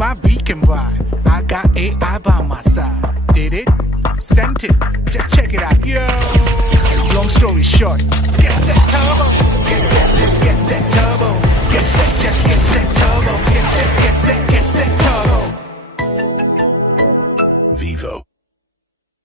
my weekend ride. I got AI by my side. Did it? Sent it. Just check it out. Yo! Long story short, get set turbo. Get set, just get set turbo.